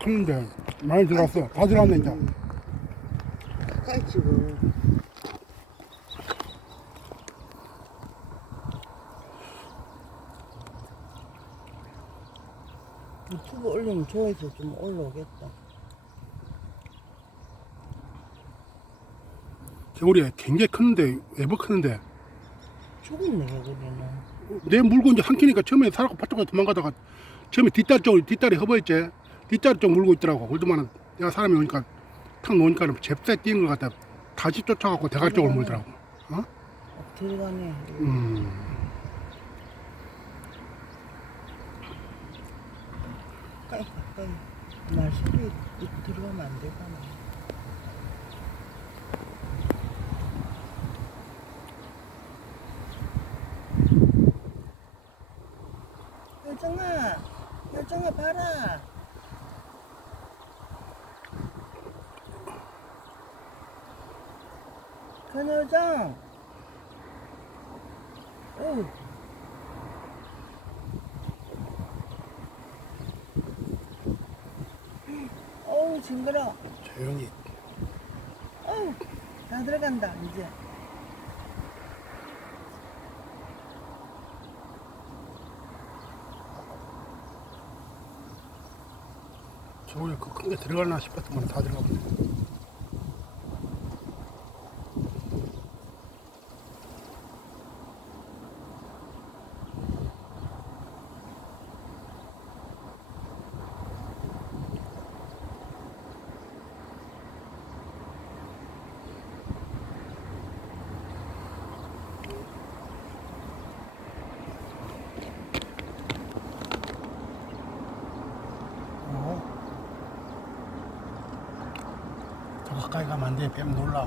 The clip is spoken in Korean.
컸는데 많이 들어왔어. 다 들어왔네 이제. 가까이 치고. 유튜브 올리면 조회수 좀 올라오겠다. 개구리 굉장히 컸는데 외버 크는데 죽었네, 개구리는. 내 물고 이제 삼키니까 처음에 사라고 파쪽에 도망가다가 처음에 뒷다리 허버했지. 뒷다리 쪽 물고 있더라고. 그러더만은 내가 사람이 오니까 탁 놓으니까 잽싸 뛰는 것 같아. 다시 쫓아가고 대가 쪽을 물더라고. 어? 들어가네. 가까이. 말소리 들어가면 안 되잖아. 혈정아 봐라. 큰혈정. 오. 어우 징그러. 조용히. 어우 다 들어간다 이제. 저번에 그 큰 게 들어가나 싶었더만 다 들어가고. 더 가까이 가면 안 돼. 뱀 놀라.